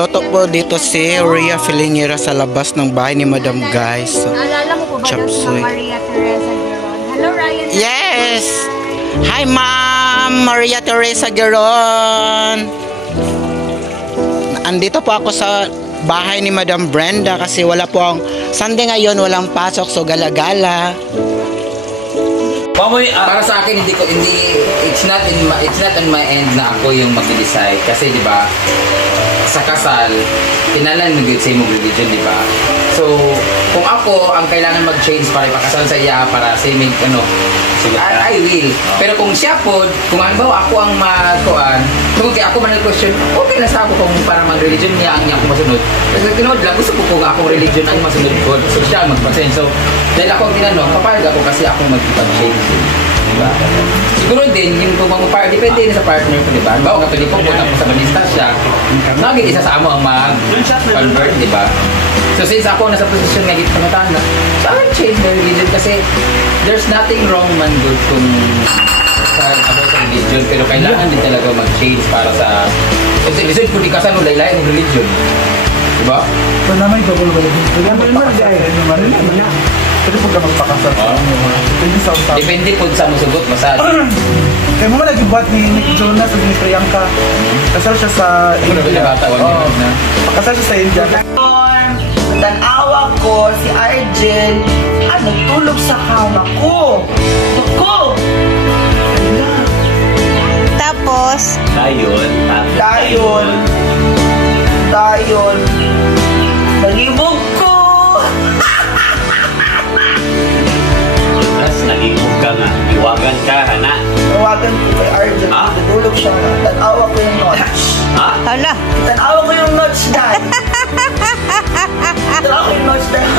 Nagluluto po dito si Rhea Filingera sa labas ng bahay ni Madam, guys. So, naalala mo po ba yung Maria Teresa Geron? Hello, Ryan. Yes! Hi, Ma'am! Maria Teresa Geron! Andito po ako sa bahay ni Madam Brenda kasi wala po ang Sunday ngayon, walang pasok, so gala-gala. Para sa akin it's not on my end na ako yung mag-decide kasi di ba sa kasal kinalan mo sa imong religion, di ba? So kung ako ang kailangan mag-change para ipakasal sa iya para sa imong I will. Pero kung siya po, kung halimbawa ako ang magkuan, kung ako man question, okay na sa ako kung para mag-religion niya ang niya ako masunod. Kasi tinood lang, gusto ko kung akong religion ang masunod ko. So siya ang magpasen. So dahil ako ang tinanong, papayag ako kasi ako mag-change. Diba? Siguro din, yung kung mag-partner, depende din sa partner ko, diba? Halimbawa nga pwede kong punta ko sa balista siya, naging isa sa amo ang mag-convert, diba? So since ako nasa posisyon nga dito pangatahan na, so I will change my religion kasi there's nothing wrong man good kung about sa religion, pero kailangan din talaga mag-change para sa religion kung di kasano laylay ng religion, diba? So naman ikaw ba pwede po ka magpakasal sa depende po sa musugot massage. Kaya mo lagi buhat ni Nick Jonas at ni Priyanka. Kasal siya sa India. Pakasal siya sa India. Tanawa ko si Arjen nagtulog sa kama ko. Tuko! Tapos Dayon nagibog ko. Nagibog ka nga, iwagan ka, hana? Iwagan ko kay Arjen, natulog siya. Tanawa ko yung notch. hala, Tanawa ko yung notch, Dad. Tanawa ko yung notch, Dad.